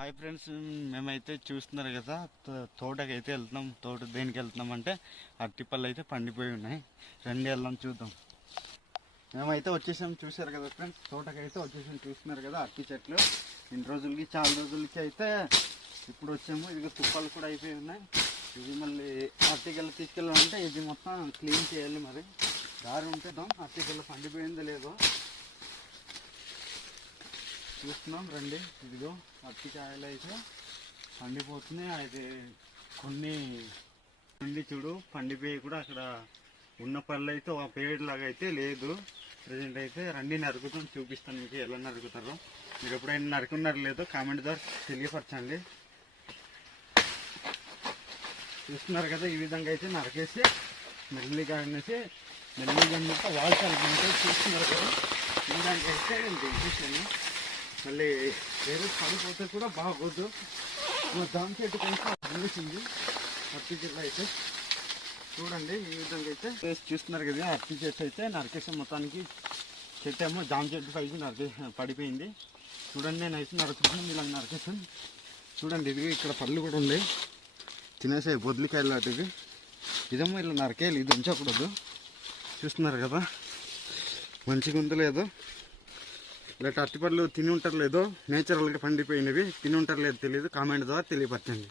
Hi friends, మేమైతే చూస్తున్నారు కదా తోటకి అయితే వెళ్తున్నాం. తోట దేనికి వెళ్తున్నాం అంటే అరటిపళ్ళు అయితే పండిపోయి ఉన్నాయి. రండి వెళ్దాం చూద్దాం. మేమైతే వచ్చేసాం, చూసారు కదా ఫ్రెండ్స్, తోటకి అయితే వచ్చేసాం. చూస్తున్నారు కదా అరటి చెట్లు ఇన్ని రోజులకి చాలా రోజులకి అయితే ఇప్పుడు వచ్చాము. ఇది తుప్పలు కూడా అయిపోయి ఉన్నాయి. ఇది మళ్ళీ అరటికల్లు తీసుకెళ్ళాలంటే ఇది మొత్తం క్లీన్ చేయాలి. మరి దారి ఉంటేద్దాం అరటికల్లు పండిపోయిందో లేదో చూస్తున్నాం. రండి, ఇదిగో అరటికాయలు అయితే పండిపోతున్నాయి. అయితే కొన్ని చూడు పండిపోయి కూడా అక్కడ ఉన్న పళ్ళు అయితే ఒక పేరు లాగా అయితే లేదు ప్రజెంట్. అయితే రండి నరుకుతాం, చూపిస్తాను మీకు ఎలా నరుకుతారో. మీరు ఎప్పుడైనా నరుకున్నారు లేదో కామెంట్ ద్వారా తెలియపరచండి. చూస్తున్నారు కదా, ఈ విధంగా అయితే నరికేసి మెల్లిగా అనేసి మెల్లిగా వాల్చాలంటే చూస్తున్నారు కదా. ఈ విధంగా అయితే నేను దించేసాను. మళ్ళీ వేరే పడిపోతే కూడా బాగోదు. దాని చెట్టు కొంచెం అనిపించింది అరటి చెట్లు అయితే. చూడండి ఈ విధంగా అయితే చూస్తున్నారు కదా, అరటి చెట్టు అయితే నరికేసాం మొత్తానికి. చెట్టు ఏమో జామ చెట్టు పైకి పడిపోయింది. చూడండి నేను అయితే నరుకుతున్నాను, ఇలా నరికేసాను. చూడండి ఇది ఇక్కడ పళ్ళు కూడా ఉంది, తినేసే బొద్లికాయలు లాంటివి. ఇదేమో ఇలా నరకేయాలి, ఇది ఉంచకూడదు. చూస్తున్నారు కదా మంచిగా ఉందో లేదో. ఇలా అరటిపళ్ళు తిని ఉంటారు లేదో, నేచురల్గా పండిపోయినవి తిని ఉంటారు లేదో తెలియదు, కామెంట్ ద్వారా తెలియపరచండి.